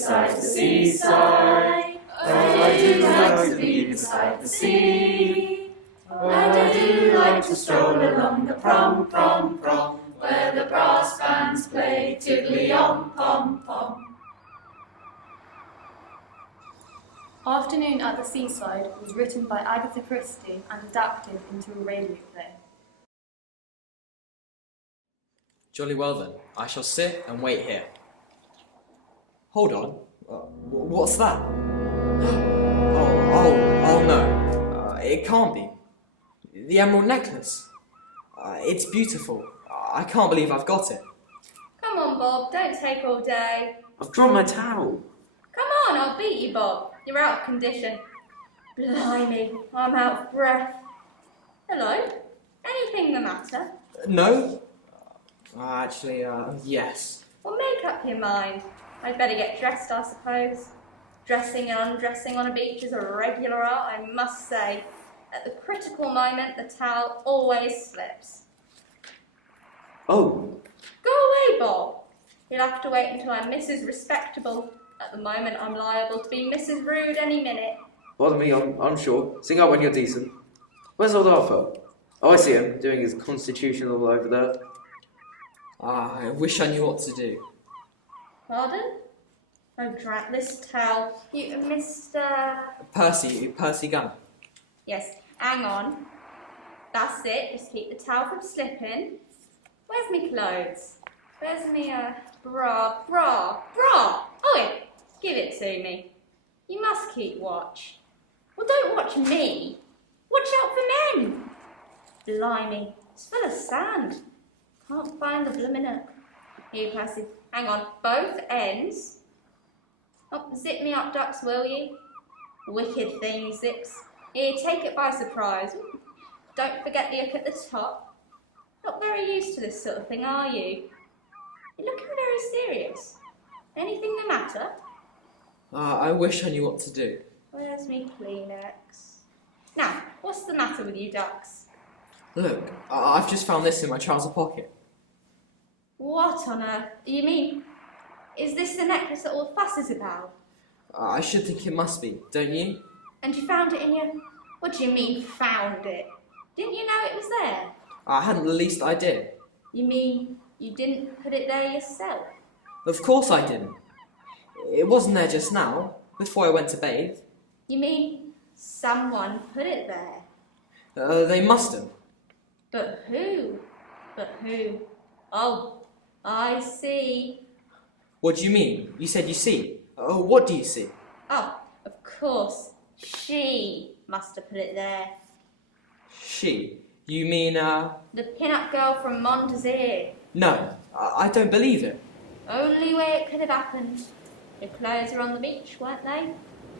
beside the seaside. Oh, I do like to be beside the sea. And I do like to stroll along the prom, prom, prom, where the brass bands play tiddly-om, pom, pom. Afternoon at the Seaside was written by Agatha Christie and adapted into a radio play. Jolly well then, I shall sit and wait here. Hold on, what's that? Oh no, it can't be. The emerald necklace. It's beautiful. I can't believe I've got it. Come on, Bob, don't take all day. I've dropped my towel. Come on, I'll beat you, Bob. You're out of condition. Blimey, I'm out of breath. Hello? Anything the matter? No? Actually, yes. Well, make up your mind. I'd better get dressed, I suppose. Dressing and undressing on a beach is a regular art, I must say. At the critical moment, the towel always slips. Oh. Go away, Bob. You'll have to wait until I'm Mrs. Respectable. At the moment, I'm liable to be Mrs. Rude any minute. Pardon me, I'm sure. Sing out when you're decent. Where's old Arthur? Oh, I see him, doing his constitutional over there. I wish I knew what to do. Pardon? Oh, drat this towel. You, Mr... Percy Gunner. Yes, hang on. That's it, just keep the towel from slipping. Where's me clothes? Where's me, bra? Oh, yeah, give it to me. You must keep watch. Well, don't watch me. Watch out for men. Blimey, it's full of sand. Can't find the bloomin' hook. Here, Percy, hang on, both ends. Oh, zip me up, ducks, will you? Wicked thing, zips. Here, take it by surprise. Don't forget the hook at the top. Not very used to this sort of thing, are you? You're looking very serious. Anything the matter? I wish I knew what to do. Where's me Kleenex? Now, what's the matter with you ducks? Look, I've just found this in my trouser pocket. What on earth? You mean, is this the necklace that all the fuss is about? I should think it must be, don't you? And you found it in your... What do you mean, found it? Didn't you know it was there? I hadn't the least idea. You mean you didn't put it there yourself? Of course I didn't. It wasn't there just now, before I went to bathe. You mean someone put it there? They must have. But who? Oh, I see. What do you mean? You said you see. What do you see? Oh, of course. She must have put it there. She? You mean, The pin-up girl from Montezir. No, I don't believe it. Only way it could have happened. Your clothes were on the beach, weren't they?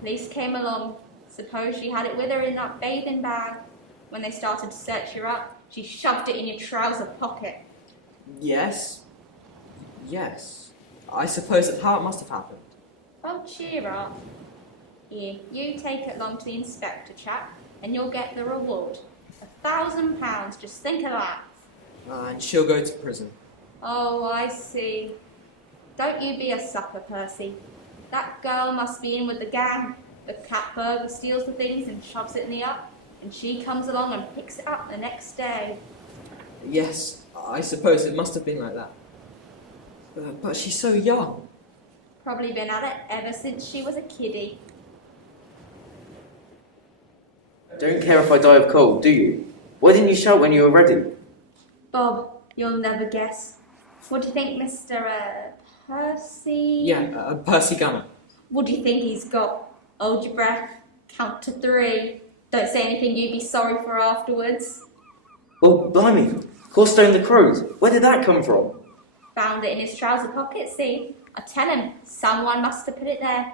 Police came along. Suppose she had it with her in that bathing bag. When they started to search you up, she shoved it in your trouser pocket. Yes. I suppose that's how it must have happened. Oh, cheer up. Here, you take it along to the inspector chap, and you'll get the reward. £1,000, just think of that. And she'll go to prison. Oh, I see. Don't you be a sucker, Percy. That girl must be in with the gang. The cat burglar steals the things and shoves it in the up, and she comes along and picks it up the next day. Yes, I suppose it must have been like that. But she's so young. Probably been at it ever since she was a kiddie. Don't care if I die of cold, do you? Why didn't you shout when you were ready? Bob, you'll never guess. What do you think, Mr. Percy? Yeah, Percy Gunner. What do you think he's got? Hold your breath. Count to 3. Don't say anything you'd be sorry for afterwards. Oh, blimey. Corstone the Crows. Where did that come from? Found it in his trouser pocket, see? I tell him, someone must have put it there.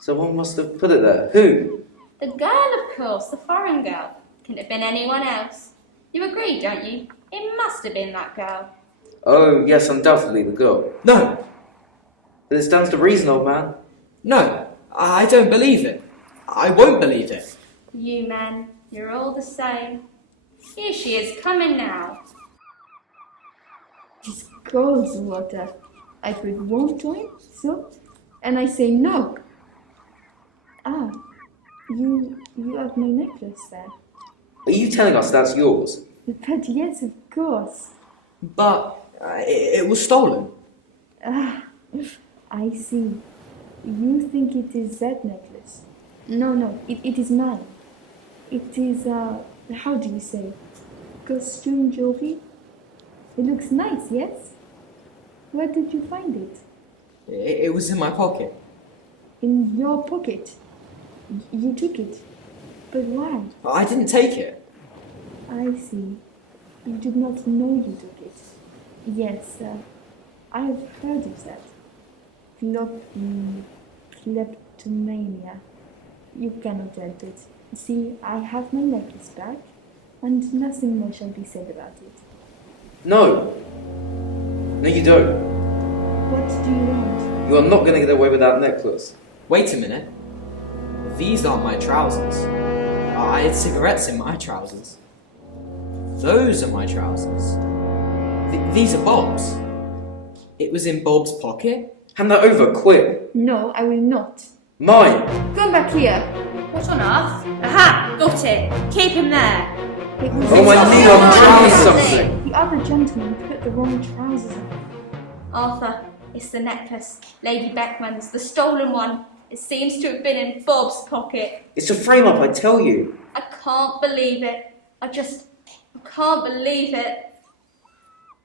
Someone must have put it there. Who? The girl, of course, the foreign girl. Couldn't have been anyone else. You agree, don't you? It must have been that girl. Oh, yes, undoubtedly the girl. No! But it stands to reason, old man. No, I don't believe it. I won't believe it. You men, you're all the same. Here she is, coming now. It is cold water. I drink warm joint, so and I say no. Ah, you have my necklace there. Are you telling us that's yours? But yes, of course. But it was stolen. Ah, I see. You think it is that necklace? No, it is mine. It is, how do you say? Costume jewelry? It looks nice, yes? Where did you find it? It was in my pocket. In your pocket? You took it. But why? I didn't take it. I see. You did not know you took it. Yes, I have heard of that. Kleptomania. You cannot help it. See, I have my necklace back, and nothing more shall be said about it. No. No, you don't. What do you want? You are not going to get away with that necklace. Wait a minute. These aren't my trousers. I had cigarettes in my trousers. Those are my trousers. These are Bob's. It was in Bob's pocket. Hand that over, quick. No, I will not. Mine. Come back here. What on earth? Aha! Got it! Keep him there! It was Oh my knee, I'm trying something. The other gentleman put the wrong trousers on. Arthur, it's the necklace. Lady Beckman's, the stolen one. It seems to have been in Bob's pocket. It's a frame-up, I tell you. I can't believe it. I can't believe it.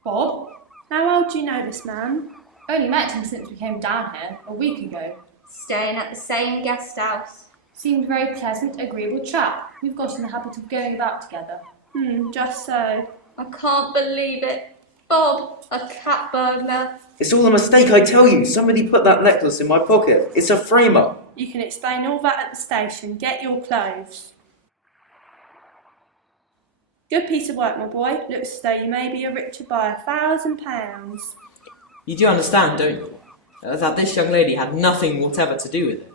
Bob? How old do you know this man? Only met him since we came down here a week ago. Staying at the same guest house. Seemed a very pleasant, agreeable chap. We've got in the habit of going about together. Just so. I can't believe it. Bob, a cat burglar. It's all a mistake, I tell you. Somebody put that necklace in my pocket. It's a frame-up. You can explain all that at the station. Get your clothes. Good piece of work, my boy. Looks as though you may be richer by £1,000. You do understand, don't you? That this young lady had nothing whatever to do with it.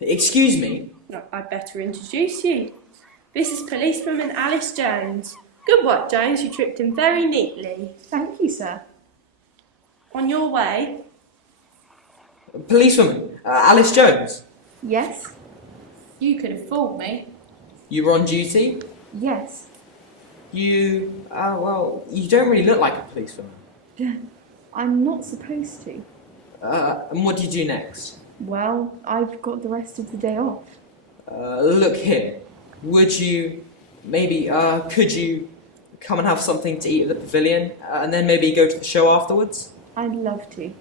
Excuse me. No, I'd better introduce you. This is policewoman Alice Jones. Good work, Jones. You tripped him very neatly. Thank you, sir. On your way. Policewoman, Alice Jones. Yes? You could have fooled me. You were on duty? Yes. You, you don't really look like a policewoman. I'm not supposed to. And what do you do next? Well, I've got the rest of the day off. Look here. Would you, maybe, could you come and have something to eat at the pavilion, and then maybe go to the show afterwards? I'd love to.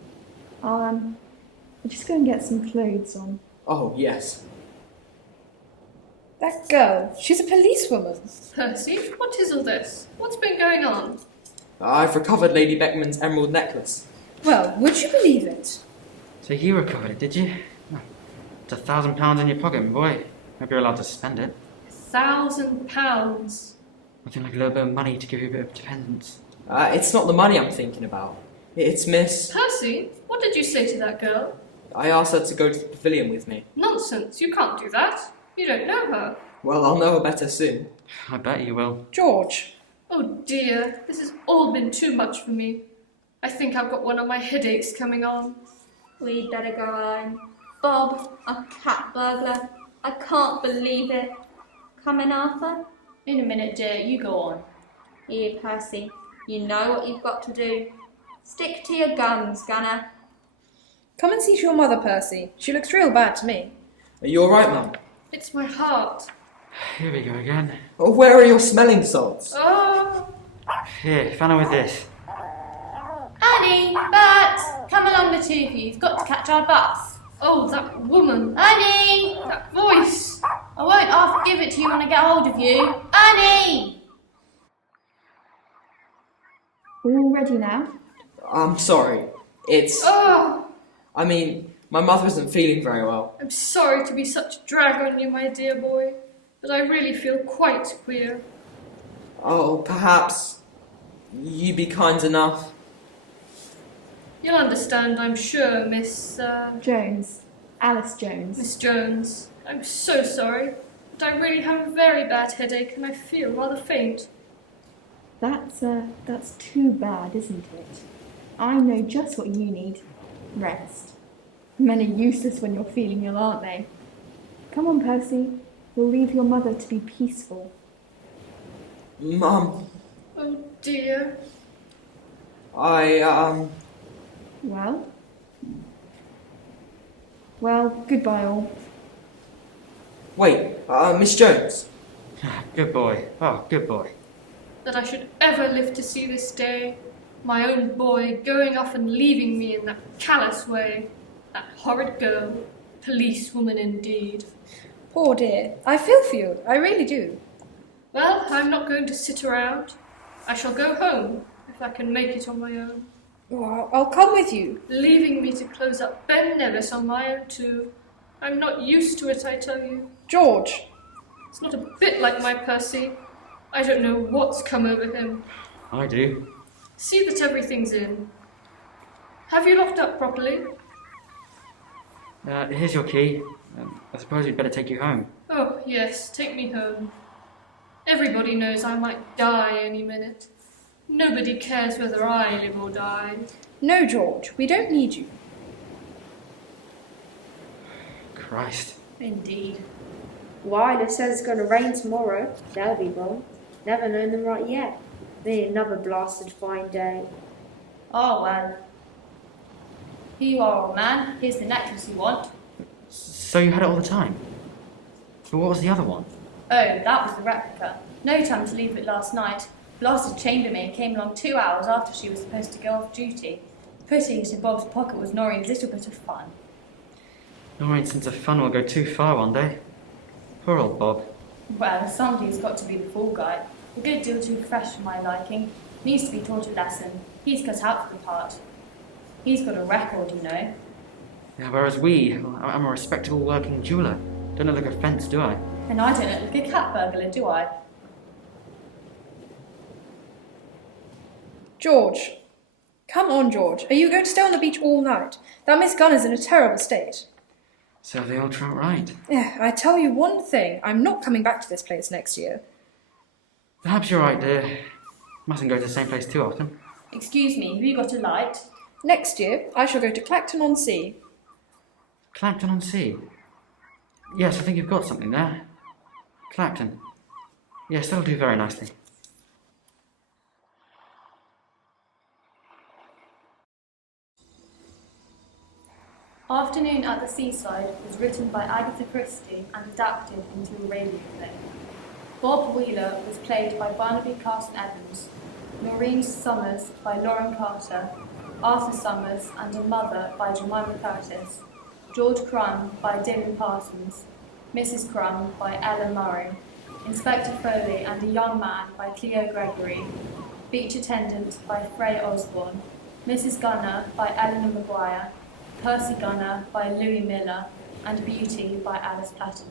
I'll just go and get some clothes on. Oh, yes. That girl, she's a policewoman. Percy, what is all this? What's been going on? I've recovered Lady Beckman's emerald necklace. Well, would you believe it? So you recovered it, did you? It's £1,000 in your pocket, my boy. Hope you're allowed to spend it. £1,000. Nothing like a little bit of money to give you a bit of dependence. It's not the money I'm thinking about. It's Miss... Percy, what did you say to that girl? I asked her to go to the pavilion with me. Nonsense, you can't do that. You don't know her. Well, I'll know her better soon. I bet you will. George. Oh dear, this has all been too much for me. I think I've got one of my headaches coming on. We'd better go home. Bob, a cat burglar. I can't believe it. Come in, Arthur. In a minute, dear, you go on. Here, Percy. You know what you've got to do. Stick to your guns, Gunner. Come and see your mother, Percy. She looks real bad to me. Are you alright, Mum? It's my heart. Here we go again. Oh, where are your smelling salts? Oh! Here, fun with this. Annie! Bert! Come along, the two of you. You've got to catch our bus. Oh, that woman. Annie! That voice. I won't half give it to you when I get hold of you. Annie! All ready now? I'm sorry. It's... Oh! I mean, my mother isn't feeling very well. I'm sorry to be such a drag on you, my dear boy, but I really feel quite queer. Oh, perhaps you'd be kind enough. You'll understand, I'm sure, Miss Jones. Alice Jones. Miss Jones. I'm so sorry, but I really have a very bad headache and I feel rather faint. That's too bad, isn't it? I know just what you need. Rest. Men are useless when you're feeling ill, aren't they? Come on, Percy. We'll leave your mother to be peaceful. Mum, Oh dear. I, Well? Well, goodbye all. wait, Miss Jones. Good boy. Oh, good boy. That I should ever live to see this day. My own boy going off and leaving me in that callous way. That horrid girl. Policewoman indeed. Poor dear. I feel for you. I really do. Well, I'm not going to sit around. I shall go home, if I can make it on my own. Oh, I'll come with you. Leaving me to close up Ben Nevis on my own too. I'm not used to it, I tell you. George. It's not a bit like my Percy. I don't know what's come over him. I do. See that everything's in. Have you locked up properly? Here's your key. I suppose we'd better take you home. Oh, yes, take me home. Everybody knows I might die any minute. Nobody cares whether I live or die. No, George. We don't need you. Christ. Indeed. Wyler says it's going to rain tomorrow. They'll be wrong. Never known them right yet. Be another blasted fine day. Oh, well. Here you are, old man. Here's the necklace you want. So you had it all the time? But what was the other one? Oh, that was the replica. No time to leave it last night. Blasted chambermaid came along 2 hours after she was supposed to go off duty. Putting it in Bob's pocket was Noreen's little bit of fun. Noreen's sense of fun will go too far one day. Poor old Bob. Well, somebody's got to be the fall guy. A good deal too fresh for my liking. Needs to be taught a lesson. He's cut out for the part. He's got a record, you know. Yeah, whereas I'm a respectable working jeweller. Don't look like a fence, do I? And I don't look like a cat burglar, do I? George. Come on, George. Are you going to stay on the beach all night? That Miss Gunner's in a terrible state. So they all trot right. Yeah, I tell you one thing. I'm not coming back to this place next year. Perhaps you're right, dear. Mustn't go to the same place too often. Excuse me, have you got a light? Next year, I shall go to Clacton-on-Sea. Clacton-on-Sea? Yes, I think you've got something there. Clacton. Yes, that'll do very nicely. Afternoon at the Seaside was written by Agatha Christie and adapted into a radio play. Bob Wheeler was played by Barnaby Carson Evans, Noreen Summers by Lauren Carter, Arthur Summers and a Mother by Jemima Curtis, George Crumb by Dylan Parsons, Mrs. Crumb by Ella Murray, Inspector Foley and a Young Man by Cleo Gregory, Beach Attendant by Frey Osborne, Mrs. Gunner by Eleanor Maguire, Percy Gunner by Louis Miller, and Beauty by Alice Platten.